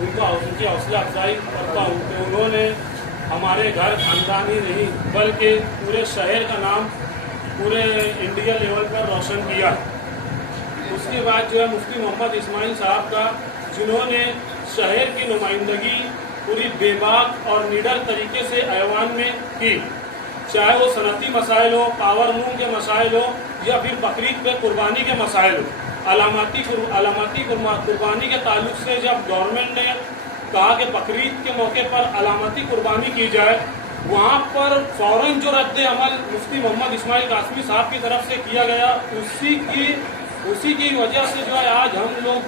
उनकी हौसला अफजाई करता हूँ कि उन्होंने हमारे घर खानदान ही नहीं बल्कि पूरे शहर का नाम पूरे इंडिया लेवल पर रोशन किया। उसके बाद जो है मुफ्ती मोहम्मद इस्माइल साहब का, जिन्होंने शहर की नुमाइंदगी पूरी बेबाक और निडर तरीके से ऐवान में की, चाहे वो सनती मसाइल हो, पावर लूम के मसाइल हो या फिर बकरीद पे कुर्बानी के मसाइल हो। अलामती कुर्बानी के ताल्लुक से जब गवर्नमेंट ने कहा कि बकरीद के मौके पर अलामती कुर्बानी की जाए, वहाँ पर फौरन जो रद्द अमल मुफ्ती मोहम्मद इस्माइल कासमी साहब की तरफ से किया गया, उसी की वजह से जो है आज हम लोग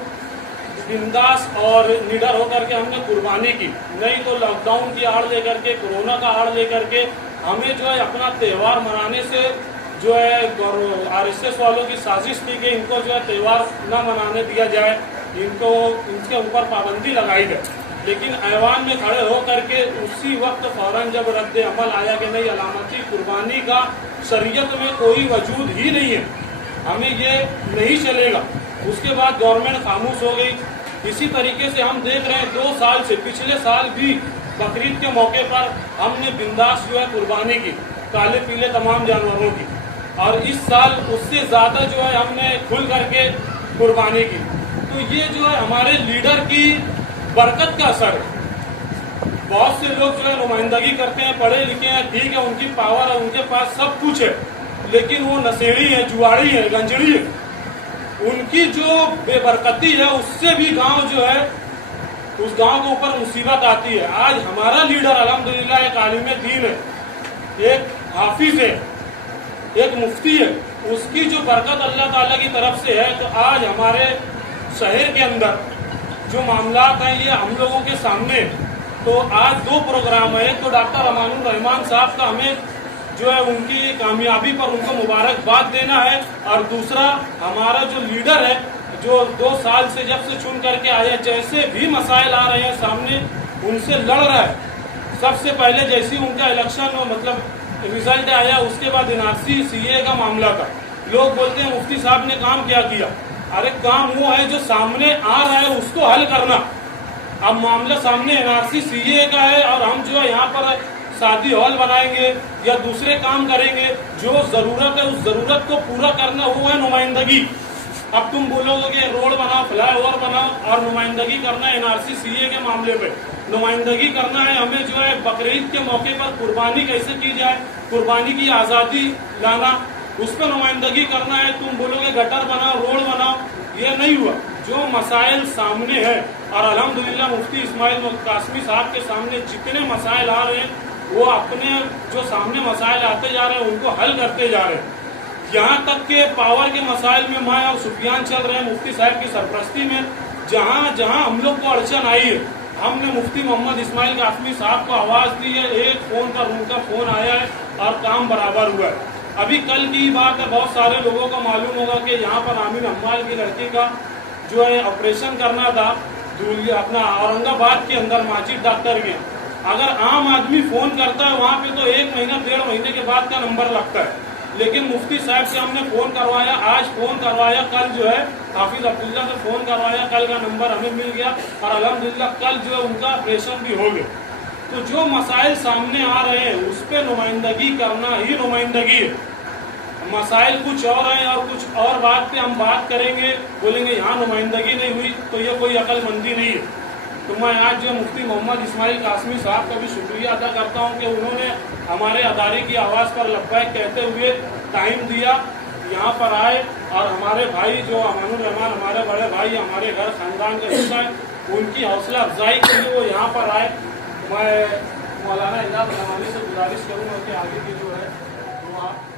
बिंदास और निडर होकर के हमने कुर्बानी की। नहीं तो लॉकडाउन की आड़ लेकर के, कोरोना का आड़ लेकर के हमें जो है अपना त्यौहार मनाने से जो है RSS वालों की साजिश थी कि इनको जो है त्यौहार न मनाने दिया जाए, इनके ऊपर पाबंदी लगाई गई। लेकिन ऐवान में खड़े हो करके उसी वक्त फौरन जब रद्द अमल आया कि नहीं, अलामती कुर्बानी का शरीयत में कोई वजूद ही नहीं है, हमें ये नहीं चलेगा, उसके बाद गवर्नमेंट खामोश हो गई। इसी तरीके से हम देख रहे हैं 2 साल से, पिछले साल भी बकरीद के मौके पर हमने बिंदास जो है कुर्बानी की, काले पीले तमाम जानवरों की, और इस साल उससे ज़्यादा जो है हमने खुल करके कुर्बानी की। तो ये जो है हमारे लीडर की बरकत का असर है। बहुत से लोग जो है नुमाइंदगी करते हैं, पढ़े लिखे हैं, ठीक है, उनकी पावर है, उनके पास सब कुछ है, लेकिन वो नशेड़ी है, जुआड़ी है, गंजड़ी है। उनकी जो बेबरकती है उससे भी गांव जो है, उस गांव के ऊपर मुसीबत आती है। आज हमारा लीडर अल्हम्दुलिल्लाह एक आलिम दीन है, एक हाफिज है, एक मुफ्ती है, उसकी जो बरकत अल्लाह ताला की तरफ से है। तो आज हमारे शहर के अंदर जो मामलात हैं ये हम लोगों के सामने। तो आज 2 प्रोग्राम है, एक तो डॉक्टर अमानुर रहमान साहब का हमें जो है उनकी कामयाबी पर उनको मुबारकबाद देना है, और दूसरा हमारा जो लीडर है जो 2 साल से जब से चुन करके आया, जैसे भी मसाइल आ रहे हैं सामने उनसे लड़ रहा है। सबसे पहले जैसे उनका इलेक्शन मतलब रिजल्ट आया, उसके बाद NRC CA का मामला था, लोग बोलते हैं मुफ्ती साहब ने काम क्या किया। अरे काम वो है जो सामने आ रहा है उसको हल करना। अब मामला सामने NRC CA का है और हम जो है यहाँ पर शादी हॉल बनाएंगे या दूसरे काम करेंगे, जो जरूरत है उस जरूरत को पूरा करना वो है नुमाइंदगी। अब तुम बोलोगे कि रोड बनाओ, फ्लाईओवर बनाओ, और नुमाइंदगी करना है NRC CA के मामले पे, नुमाइंदगी करना है हमें जो है बकरीद के मौके पर कुर्बानी कैसे की जाए, कुर्बानी की आज़ादी लाना, उस पर नुमाइंदगी करना है। तुम बोलोगे गटर बनाओ, रोड बनाओ, ये नहीं हुआ। जो मसाइल सामने है, और अल्हम्दुलिल्लाह मुफ्ती इस्माइल कासमी साहब के सामने जितने मसाइल आ रहे हैं, वो अपने जो सामने मसाइल आते जा रहे हैं उनको हल करते जा रहे हैं। यहाँ तक के पावर के मसाइल में मैं और सुफियान चल रहे हैं मुफ्ती साहब की सरपरस्ती में। जहाँ जहाँ हम लोग को अड़चन आई है, हमने मुफ्ती मोहम्मद इस्माइल कासमी साहब को आवाज़ दी है, एक फ़ोन पर उनका फ़ोन आया है और काम बराबर हुआ है। अभी कल की बात है, बहुत सारे लोगों को मालूम होगा कि यहाँ पर आमिर अम्माल की लड़की का जो है ऑपरेशन करना था अपना औरंगाबाद के अंदर माजिद डॉक्टर के। अगर आम आदमी फ़ोन करता है वहाँ पे तो 1 महीना 1.5 महीने के बाद का नंबर लगता है, लेकिन मुफ्ती साहब से हमने फ़ोन करवाया, आज फ़ोन करवाया, कल जो है हाफिज अब्दुल्ला से फ़ोन करवाया, कल का नंबर हमें मिल गया और अल्हम्दुलिल्लाह कल जो है उनका ऑपरेशन भी हो गया। तो जो मसाइल सामने आ रहे हैं उस पर नुमाइंदगी करना ही नुमाइंदगी है। मसाइल कुछ और हैं और कुछ और बात पे हम बात करेंगे, बोलेंगे यहाँ नुमाइंदगी नहीं हुई, तो ये कोई अक्लमंदी नहीं है। तो मैं आज जो मुफ्ती मोहम्मद इस्माइल कासमी साहब का भी शुक्रिया अदा करता हूँ कि उन्होंने हमारे अदारे की आवाज़ पर लब्बैक कहते हुए टाइम दिया, यहाँ पर आए, और हमारे भाई जो अमानुर रहमान हमारे बड़े भाई, हमारे घर खानदान का हिस्सा है, उनकी हौसला अफजाई के लिए वो यहाँ पर आए। मैं मौलाना इजाज़ रहमानी से गुजारिश करूँगा कि आगे की जो है वो आप